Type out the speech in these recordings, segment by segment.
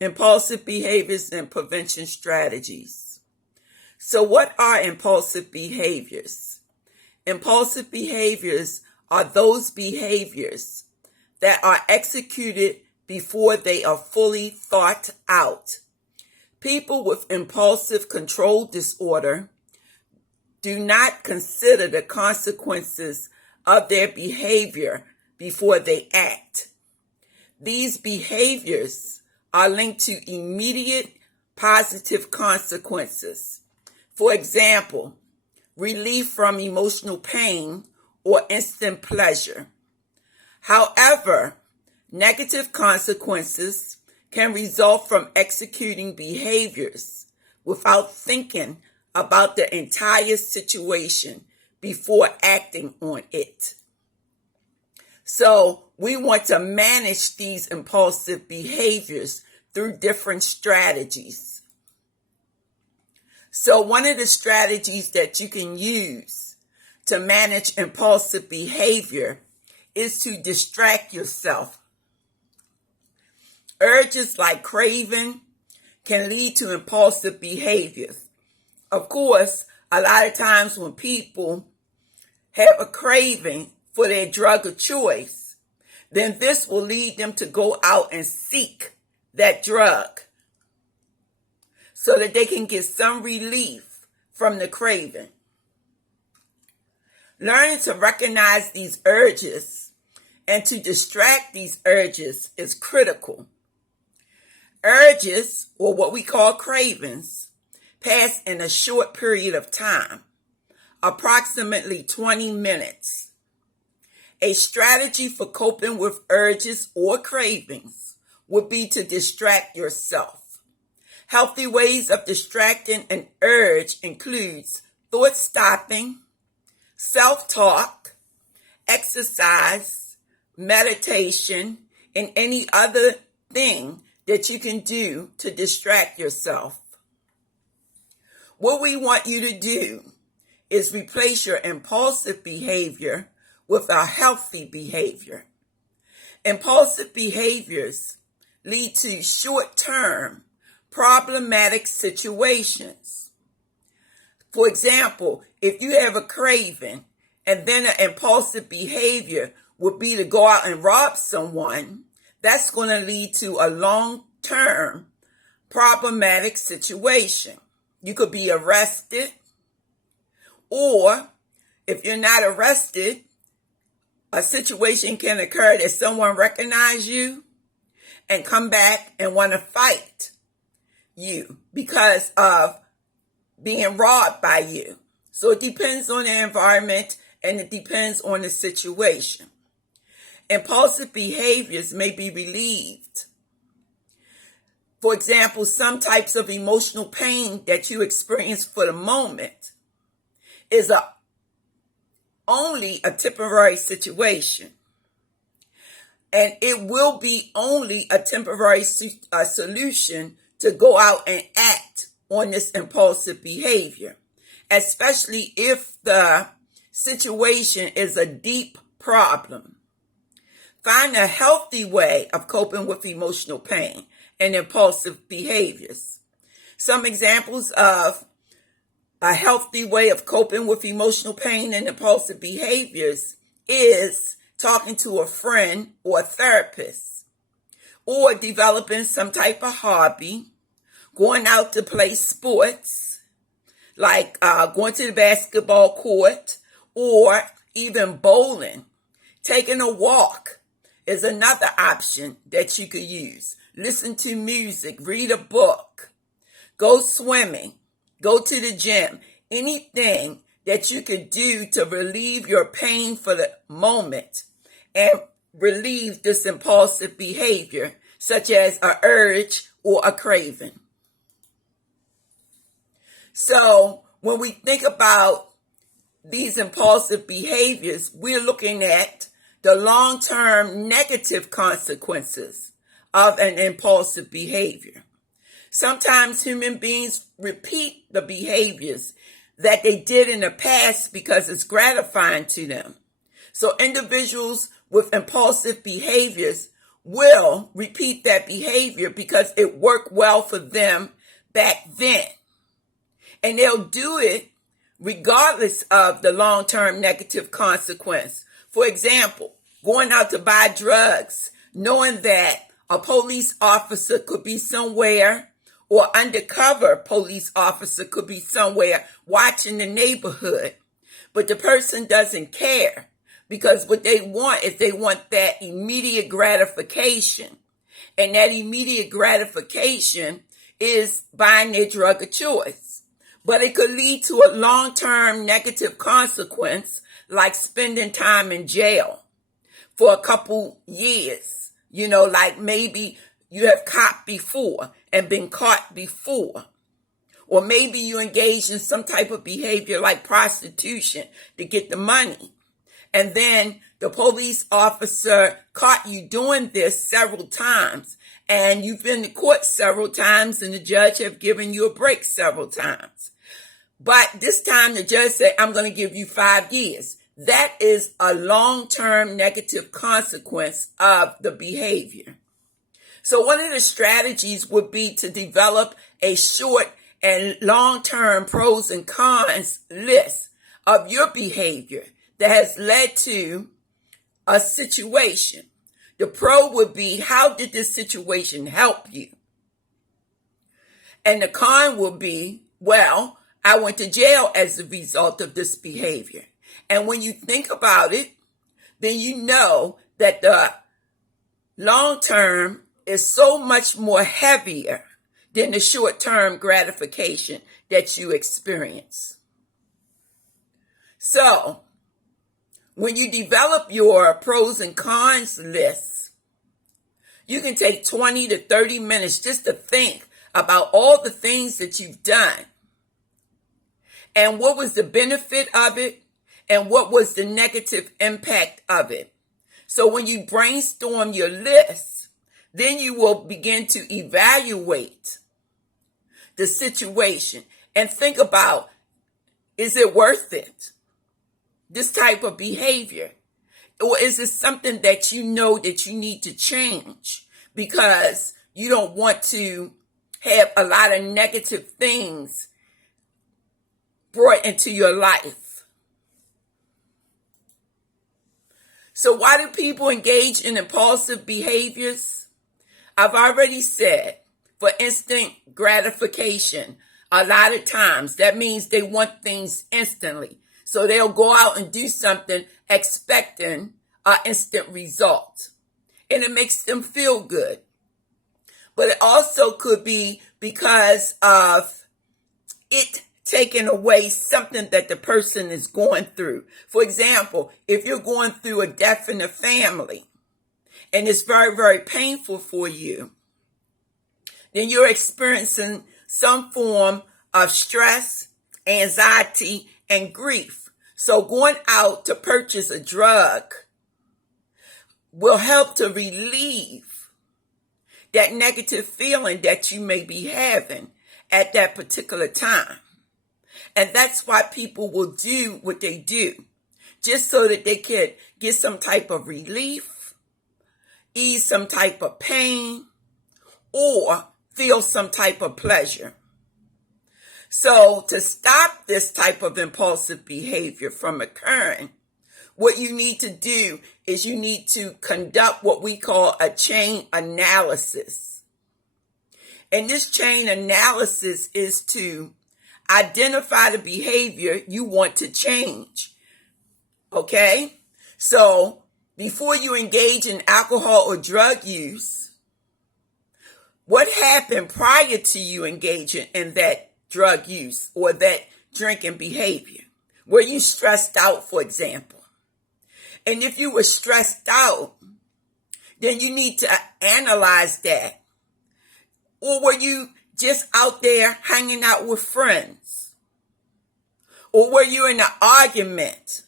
Impulsive behaviors and prevention strategies. So what are impulsive behaviors? Impulsive behaviors are those behaviors that are executed before they are fully thought out. People with impulsive control disorder do not consider the consequences of their behavior before they act. These behaviors are linked to immediate positive consequences. For example, relief from emotional pain or instant pleasure. However, negative consequences can result from executing behaviors without thinking about the entire situation before acting on it. So we want to manage these impulsive behaviors through different strategies. So one of the strategies that you can use to manage impulsive behavior is to distract yourself. Urges like craving can lead to impulsive behaviors. Of course, a lot of times when people have a craving for their drug of choice, then this will lead them to go out and seek that drug so that they can get some relief from the craving. Learning to recognize these urges and to distract these urges is critical. Urges, or what we call cravings, pass in a short period of time, approximately 20 minutes. A strategy for coping with urges or cravings would be to distract yourself. Healthy ways of distracting an urge includes thought stopping, self-talk, exercise, meditation, and any other thing that you can do to distract yourself. What we want you to do is replace your impulsive behavior with a healthy behavior. Impulsive behaviors lead to short-term problematic situations. For example, if you have a craving and then an impulsive behavior would be to go out and rob someone, that's going to lead to a long-term problematic situation. You could be arrested, or if you're not arrested, a situation can occur that someone recognizes you and come back and want to fight you because of being robbed by you. So it depends on the environment and it depends on the situation. Impulsive behaviors may be relieved. For example, some types of emotional pain that you experience for the moment is only a temporary situation. And it will be only a temporary solution to go out and act on this impulsive behavior, especially if the situation is a deep problem. Find a healthy way of coping with emotional pain and impulsive behaviors. Some examples of a healthy way of coping with emotional pain and impulsive behaviors is talking to a friend or a therapist, or developing some type of hobby, going out to play sports, like going to the basketball court, or even bowling. Taking a walk is another option that you could use. Listen to music, read a book, go swimming, go to the gym, anything that you could do to relieve your pain for the moment and relieve this impulsive behavior, such as an urge or a craving. So when we think about these impulsive behaviors, we're looking at the long-term negative consequences of an impulsive behavior. Sometimes human beings repeat the behaviors that they did in the past because it's gratifying to them. So individuals with impulsive behaviors will repeat that behavior because it worked well for them back then. And they'll do it regardless of the long-term negative consequence. For example, going out to buy drugs, knowing that a police officer could be somewhere, or undercover police officer could be somewhere watching the neighborhood. But the person doesn't care, because what they want is they want that immediate gratification. And that immediate gratification is buying their drug of choice. But it could lead to a long-term negative consequence, like spending time in jail for a couple years. Like maybe you have caught before and been caught before. Or maybe you engage in some type of behavior like prostitution to get the money. And then the police officer caught you doing this several times. And you've been to court several times, and the judge have given you a break several times. But this time the judge said, I'm going to give you 5 years. That is a long-term negative consequence of the behavior. So one of the strategies would be to develop a short and long-term pros and cons list of your behavior that has led to a situation. The pro would be, how did this situation help you? And the con will be, well, I went to jail as a result of this behavior. And when you think about it, then you know that the long term is so much more heavier than the short-term gratification that you experience. So, when you develop your pros and cons list, you can take 20 to 30 minutes just to think about all the things that you've done. And what was the benefit of it? And what was the negative impact of it? So when you brainstorm your list, then you will begin to evaluate the situation and think about, is it worth it? This type of behavior? Or is it something that you know that you need to change because you don't want to have a lot of negative things brought into your life? So why do people engage in impulsive behaviors? I've already said, for instant gratification, a lot of times that means they want things instantly. So they'll go out and do something expecting an instant result. And it makes them feel good. But it also could be because of it taking away something that the person is going through. For example, if you're going through a death in the family and it's very, very painful for you, then you're experiencing some form of stress, anxiety, and grief. So going out to purchase a drug will help to relieve that negative feeling that you may be having at that particular time. And that's why people will do what they do, just so that they can get some type of relief, ease some type of pain, or feel some type of pleasure. So to stop this type of impulsive behavior from occurring, what you need to do is you need to conduct what we call a chain analysis. And this chain analysis is to identify the behavior you want to change. Okay? So before you engage in alcohol or drug use, what happened prior to you engaging in that drug use or that drinking behavior? Were you stressed out, for example? And if you were stressed out, then you need to analyze that. Or were you just out there hanging out with friends? Or were you in an argument?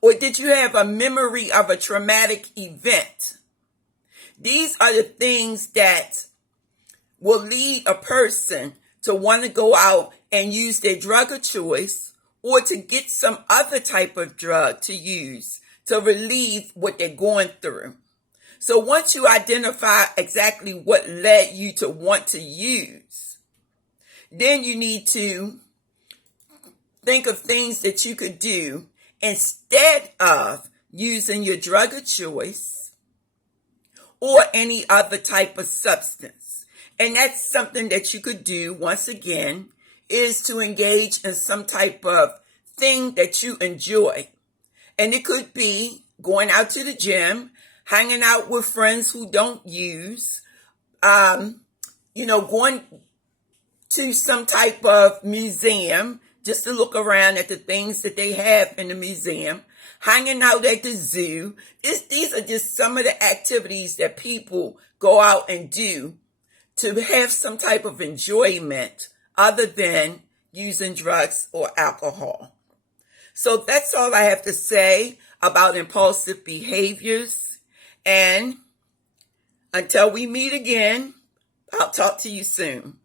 Or did you have a memory of a traumatic event? These are the things that will lead a person to want to go out and use their drug of choice or to get some other type of drug to use to relieve what they're going through. So once you identify exactly what led you to want to use, then you need to think of things that you could do instead of using your drug of choice or any other type of substance. And that's something that you could do, once again, is to engage in some type of thing that you enjoy. And it could be going out to the gym, hanging out with friends who don't use, going to some type of museum just to look around at the things that they have in the museum, hanging out at the zoo. These are just some of the activities that people go out and do to have some type of enjoyment other than using drugs or alcohol. So that's all I have to say about impulsive behaviors. And until we meet again, I'll talk to you soon.